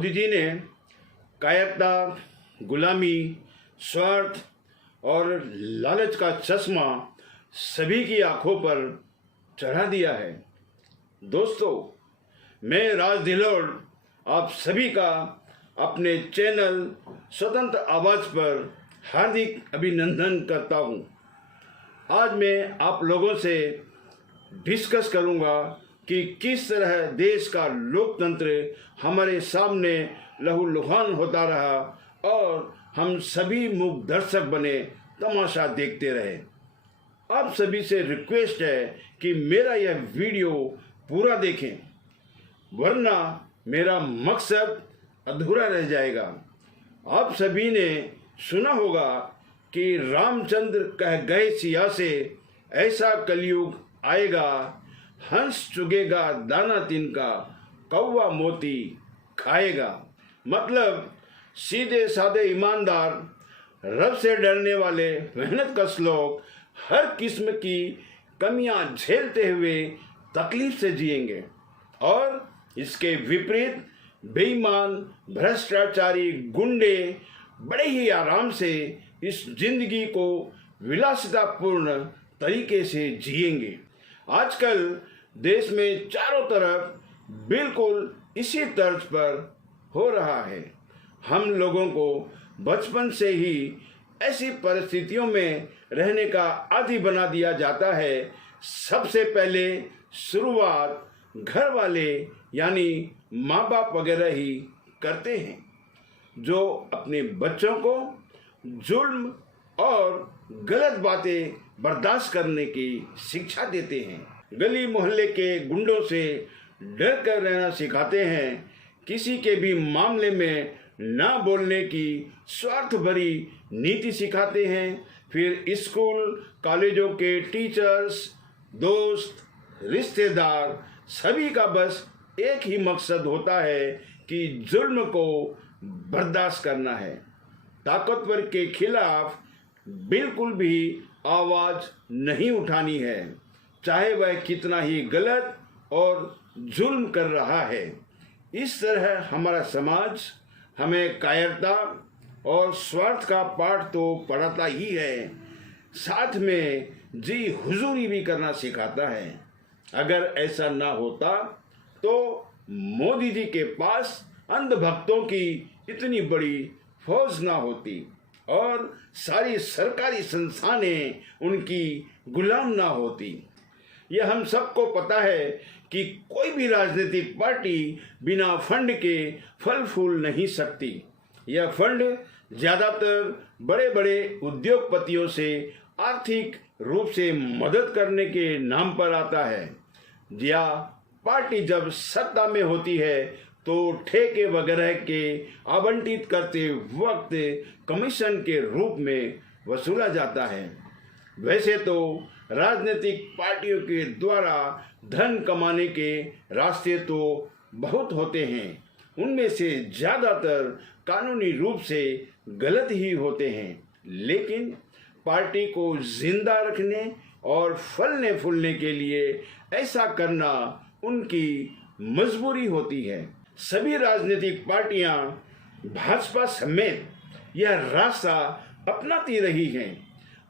मोदी जी ने कायरता, गुलामी, स्वार्थ और लालच का चश्मा सभी की आंखों पर चढ़ा दिया है। दोस्तों, मैं राज धिल्लोड़ आप सभी का अपने चैनल स्वतंत्र आवाज़ पर हार्दिक अभिनंदन करता हूँ। आज मैं आप लोगों से डिस्कस करूँगा कि किस तरह देश का लोकतंत्र हमारे सामने लहूलुहान होता रहा और हम सभी मूक दर्शक बने तमाशा देखते रहे। आप सभी से रिक्वेस्ट है कि मेरा यह वीडियो पूरा देखें, वरना मेरा मकसद अधूरा रह जाएगा। आप सभी ने सुना होगा कि रामचंद्र कह गए सिया से ऐसा कलयुग आएगा, हंस चुगेगा दाना तिनका, कौवा मोती खाएगा। मतलब सीधे साधे ईमानदार, रब से डरने वाले मेहनतकश लोग हर किस्म की कमियां झेलते हुए तकलीफ से जिएंगे और इसके विपरीत बेईमान, भ्रष्टाचारी गुंडे बड़े ही आराम से इस जिंदगी को विलासितापूर्ण तरीके से जिएंगे। आजकल देश में चारों तरफ बिल्कुल इसी तर्ज पर हो रहा है। हम लोगों को बचपन से ही ऐसी परिस्थितियों में रहने का आदी बना दिया जाता है। सबसे पहले शुरुआत घर वाले यानी माँ बाप वगैरह ही करते हैं, जो अपने बच्चों को जुल्म और गलत बातें बर्दाश्त करने की शिक्षा देते हैं। गली मोहल्ले के गुंडों से डर कर रहना सिखाते हैं। किसी के भी मामले में ना बोलने की स्वार्थ भरी नीति सिखाते हैं। फिर स्कूल कॉलेजों के टीचर्स, दोस्त, रिश्तेदार सभी का बस एक ही मकसद होता है कि जुल्म को बर्दाश्त करना है। ताकतवर के खिलाफ बिल्कुल भी आवाज़ नहीं उठानी है, चाहे वह कितना ही गलत और जुल्म कर रहा है। इस तरह हमारा समाज हमें कायरता और स्वार्थ का पाठ तो पढ़ाता ही है, साथ में जी हुजूरी भी करना सिखाता है। अगर ऐसा ना होता तो मोदी जी के पास अंधभक्तों की इतनी बड़ी फौज ना होती और सारी सरकारी संस्थानें उनकी गुलाम ना होती। यह हम सबको पता है कि कोई भी राजनीतिक पार्टी बिना फंड के फल फूल नहीं सकती। यह फंड ज़्यादातर बड़े बड़े उद्योगपतियों से आर्थिक रूप से मदद करने के नाम पर आता है। या पार्टी जब सत्ता में होती है तो ठेके वगैरह के आवंटित करते वक्त कमीशन के रूप में वसूला जाता है। वैसे तो राजनीतिक पार्टियों के द्वारा धन कमाने के रास्ते तो बहुत होते हैं, उनमें से ज़्यादातर कानूनी रूप से गलत ही होते हैं। लेकिन पार्टी को जिंदा रखने और फलने फूलने के लिए ऐसा करना उनकी मजबूरी होती है। सभी राजनीतिक पार्टियां भाजपा समेत यह रास्ता अपनाती रही हैं।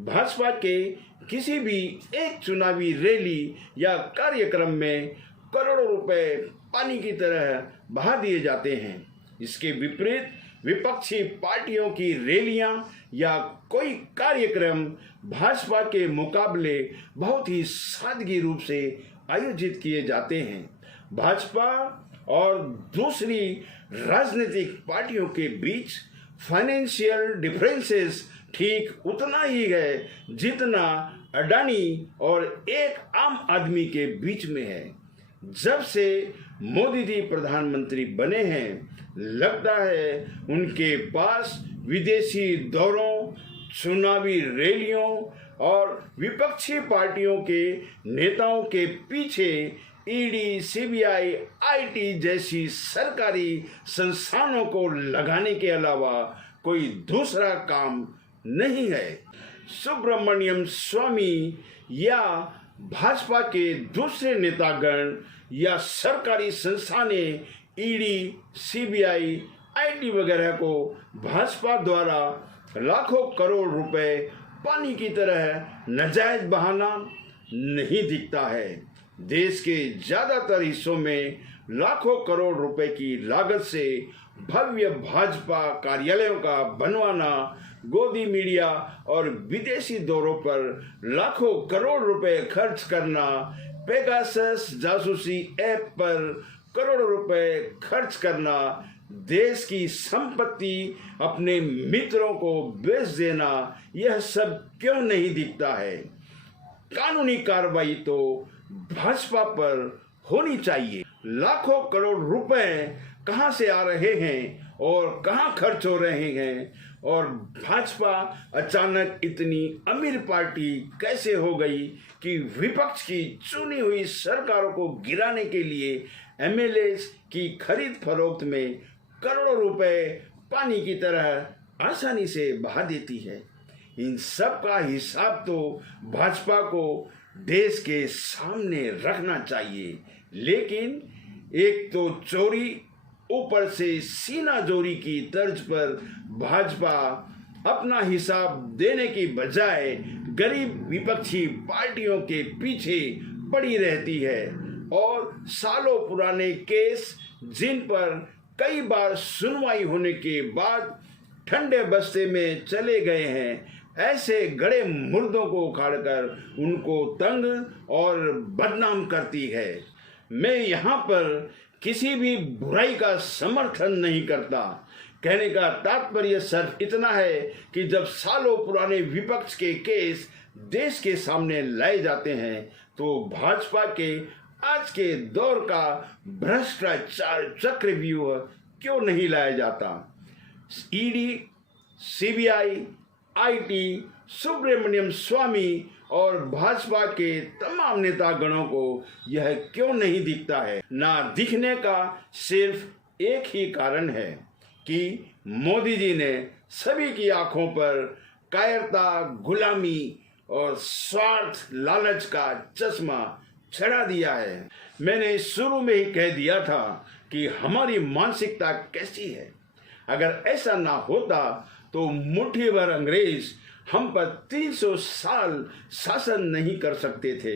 भाजपा के किसी भी एक चुनावी रैली या कार्यक्रम में करोड़ों रुपए पानी की तरह बहा दिए जाते हैं। इसके विपरीत विपक्षी पार्टियों की रैलियां या कोई कार्यक्रम भाजपा के मुकाबले बहुत ही सादगी रूप से आयोजित किए जाते हैं। भाजपा और दूसरी राजनीतिक पार्टियों के बीच फाइनेंशियल डिफरेंसेस ठीक उतना ही है जितना अडानी और एक आम आदमी के बीच में है। जब से मोदी जी प्रधानमंत्री बने हैं, लगता है उनके पास विदेशी दौरों, चुनावी रैलियों और विपक्षी पार्टियों के नेताओं के पीछे ईडी, सीबीआई, आईटी जैसी सरकारी संस्थानों को लगाने के अलावा कोई दूसरा काम नहीं है। सुब्रमण्यम स्वामी या भाजपा के दूसरे नेतागण या सरकारी संस्थानें ईडी, सीबीआई, आईटी वगैरह को भाजपा द्वारा लाखों करोड़ रुपए पानी की तरह नाजायज बहाना नहीं दिखता है। देश के ज्यादातर हिस्सों में लाखों करोड़ रुपए की लागत से भव्य भाजपा कार्यालयों का बनवाना, गोदी मीडिया और विदेशी दौरों पर लाखों करोड़ रुपए खर्च करना, पेगासस जासूसी ऐप पर करोड़ों रुपए खर्च करना, देश की संपत्ति अपने मित्रों को बेच देना, यह सब क्यों नहीं दिखता है? कानूनी कार्रवाई तो भाजपा पर होनी चाहिए। लाखों करोड़ रुपए कहां से आ रहे हैं और कहां खर्च हो रहे हैं, और भाजपा अचानक इतनी अमीर पार्टी कैसे हो गई कि विपक्ष की चुनी हुई सरकारों को गिराने के लिए एमएलए की खरीद फरोख्त में करोड़ों रुपए पानी की तरह आसानी से बहा देती है। इन सब का हिसाब तो भाजपा को देश के सामने रखना चाहिए, लेकिन एक तो चोरी, ऊपर से सीना जोरी की तर्ज पर भाजपा अपना हिसाब देने की बजाय गरीब विपक्षी पार्टियों के पीछे पड़ी रहती है, और सालों पुराने केस जिन पर कई बार सुनवाई होने के बाद ठंडे बस्ते में चले गए हैं, ऐसे गड़े मुर्दों को उखाड़कर उनको तंग और बदनाम करती है। मैं यहाँ पर किसी भी बुराई का समर्थन नहीं करता। कहने का तात्पर्य सिर्फ इतना है कि जब सालों पुराने विपक्ष के केस देश के सामने लाए जाते हैं तो भाजपा के आज के दौर का भ्रष्टाचार चक्रव्यूह क्यों नहीं लाया जाता? ईडी, सीबीआई, आईटी, सुब्रमण्यम स्वामी और भाजपा के तमाम नेतागणों को यह क्यों नहीं दिखता है? ना दिखने का सिर्फ एक ही कारण है कि मोदी जी ने सभी की आंखों पर कायरता, गुलामी और स्वार्थ, लालच का चश्मा चढ़ा दिया है। मैंने शुरू में ही कह दिया था कि हमारी मानसिकता कैसी है। अगर ऐसा ना होता तो मुट्ठी भर अंग्रेज हम पर 300 साल शासन नहीं कर सकते थे।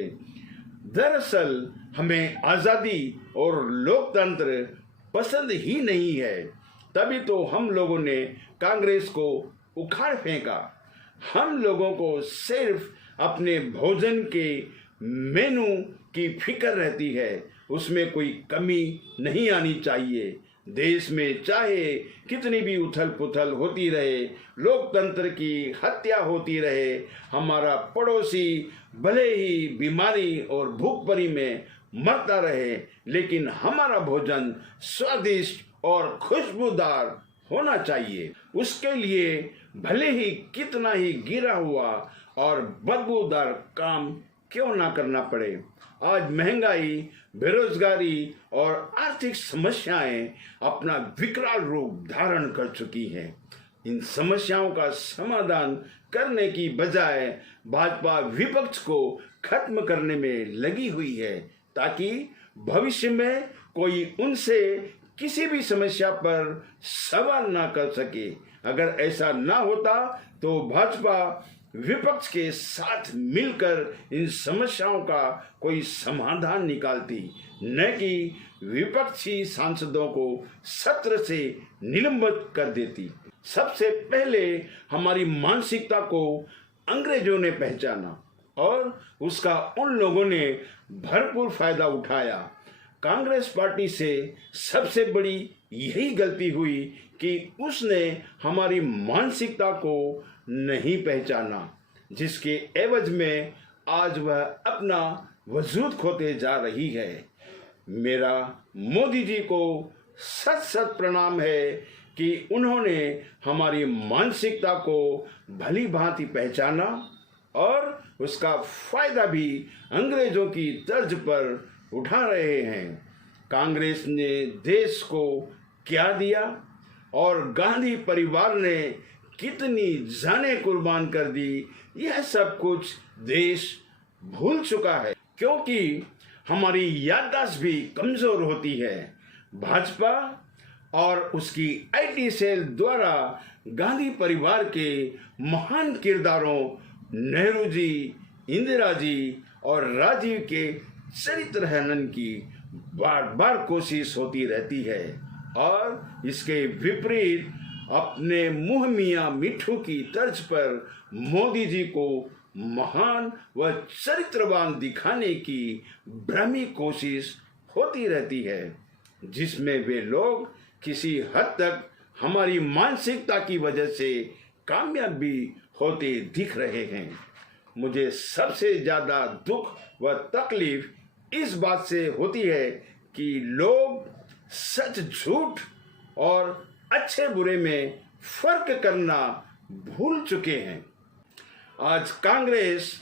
दरअसल हमें आज़ादी और लोकतंत्र पसंद ही नहीं है, तभी तो हम लोगों ने कांग्रेस को उखाड़ फेंका। हम लोगों को सिर्फ अपने भोजन के मेनू की फिक्र रहती है, उसमें कोई कमी नहीं आनी चाहिए। देश में चाहे कितनी भी उथल पुथल होती रहे, लोकतंत्र की हत्या होती रहे, हमारा पड़ोसी भले ही बीमारी और भूखमरी में मरता रहे, लेकिन हमारा भोजन स्वादिष्ट और खुशबूदार होना चाहिए। उसके लिए भले ही कितना ही गिरा हुआ और बदबूदार काम क्यों ना करना पड़े। आज महंगाई, बेरोजगारी और आर्थिक समस्याएं अपना विकराल रूप धारण कर चुकी हैं। इन समस्याओं का समाधान करने की बजाय भाजपा विपक्ष को खत्म करने में लगी हुई है, ताकि भविष्य में कोई उनसे किसी भी समस्या पर सवाल ना कर सके। अगर ऐसा ना होता तो भाजपा विपक्ष के साथ मिलकर इन समस्याओं का कोई समाधान निकालती, न कि विपक्षी सांसदों को सत्र से निलंबित कर देती। सबसे पहले हमारी मानसिकता को अंग्रेजों ने पहचाना और उसका उन लोगों ने भरपूर फायदा उठाया। कांग्रेस पार्टी से सबसे बड़ी यही गलती हुई कि उसने हमारी मानसिकता को नहीं पहचाना, जिसके एवज में आज वह अपना वजूद खोते जा रही है। मेरा मोदी जी को सत सत प्रणाम है कि उन्होंने हमारी मानसिकता को भली भांति पहचाना और उसका फायदा भी अंग्रेजों की तर्ज पर उठा रहे हैं। कांग्रेस ने देश को क्या दिया और गांधी परिवार ने कितनी जानें कुर्बान कर दी, यह सब कुछ देश भूल चुका है, क्योंकि हमारी याददाश्त भी कमजोर होती है। भाजपा और उसकी आईटी सेल द्वारा गांधी परिवार के महान किरदारों नेहरू जी, इंदिरा जी और राजीव के चरित्र हनन की बार बार कोशिश होती रहती है और इसके विपरीत अपने मुंह मियां मिट्ठू की तर्ज पर मोदी जी को महान व चरित्रवान दिखाने की भ्रमी कोशिश होती रहती है, जिसमें वे लोग किसी हद तक हमारी मानसिकता की वजह से कामयाब भी होते दिख रहे हैं। मुझे सबसे ज़्यादा दुख व तकलीफ इस बात से होती है कि लोग सच झूठ और अच्छे बुरे में फर्क करना भूल चुके हैं। आज कांग्रेस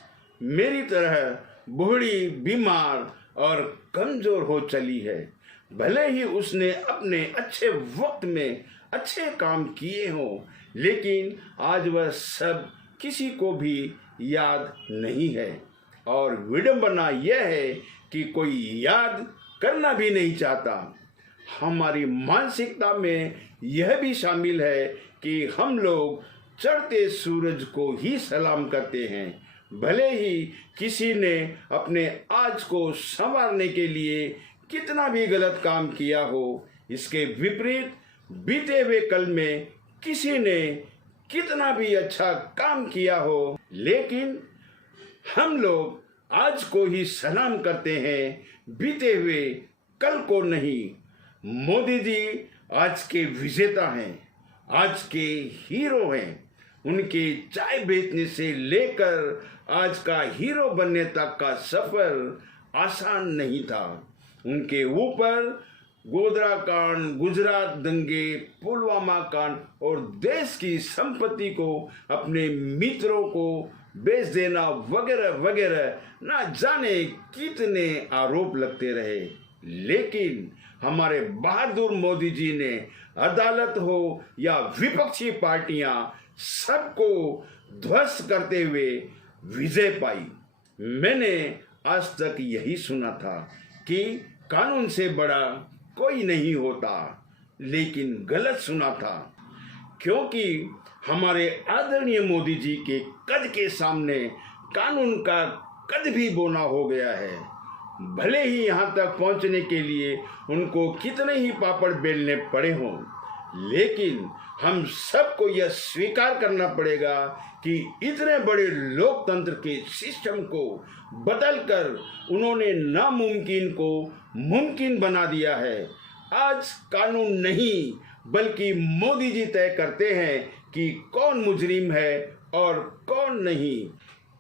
मेरी तरह बूढ़ी, बीमार और कमजोर हो चली है। भले ही उसने अपने अच्छे वक्त में अच्छे काम किए हों, लेकिन आज वह सब किसी को भी याद नहीं है और विडंबना यह है कि कोई याद करना भी नहीं चाहता। हमारी मानसिकता में यह भी शामिल है कि हम लोग चढ़ते सूरज को ही सलाम करते हैं, भले ही किसी ने अपने आज को संवारने के लिए कितना भी गलत काम किया हो। इसके विपरीत बीते हुए कल में किसी ने कितना भी अच्छा काम किया हो, लेकिन हम लोग आज को ही सलाम करते हैं, बीते हुए कल को नहीं। मोदी जी आज के विजेता हैं, आज के हीरो हैं। उनके चाय बेचने से लेकर आज का हीरो बनने तक का सफर आसान नहीं था। उनके ऊपर गोधरा कांड, गुजरात दंगे, पुलवामा कांड और देश की संपत्ति को अपने मित्रों को बेच देना वगैरह वगैरह ना जाने कितने आरोप लगते रहे, लेकिन हमारे बहादुर मोदी जी ने अदालत हो या विपक्षी पार्टियां सबको ध्वस्त करते हुए विजय पाई। मैंने आज तक यही सुना था कि कानून से बड़ा कोई नहीं होता, लेकिन गलत सुना था, क्योंकि हमारे आदरणीय मोदी जी के कद के सामने कानून का कद भी बोना हो गया है। भले ही यहाँ तक पहुँचने के लिए उनको कितने ही पापड़ बेलने पड़े हों, लेकिन हम सबको यह स्वीकार करना पड़ेगा कि इतने बड़े लोकतंत्र के सिस्टम को बदलकर उन्होंने नामुमकिन को मुमकिन बना दिया है। आज कानून नहीं बल्कि मोदी जी तय करते हैं कि कौन मुजरिम है और कौन नहीं,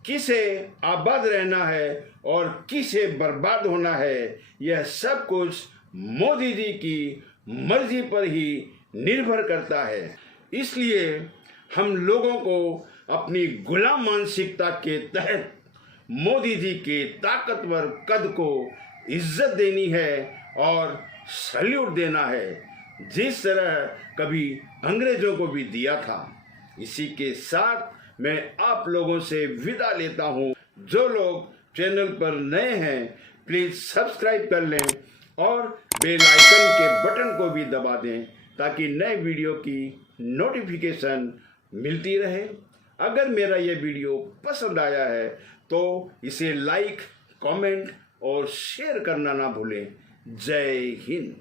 किसे आबाद रहना है और किसे बर्बाद होना है। यह सब कुछ मोदी जी की मर्जी पर ही निर्भर करता है। इसलिए हम लोगों को अपनी गुलाम मानसिकता के तहत मोदी जी के ताकतवर कद को इज्जत देनी है और सल्यूट देना है, जिस तरह कभी अंग्रेजों को भी दिया था। इसी के साथ मैं आप लोगों से विदा लेता हूँ। जो लोग चैनल पर नए हैं प्लीज़ सब्सक्राइब कर लें और बेल आइकन के बटन को भी दबा दें ताकि नए वीडियो की नोटिफिकेशन मिलती रहे। अगर मेरा ये वीडियो पसंद आया है तो इसे लाइक, कमेंट और शेयर करना ना भूलें। जय हिंद।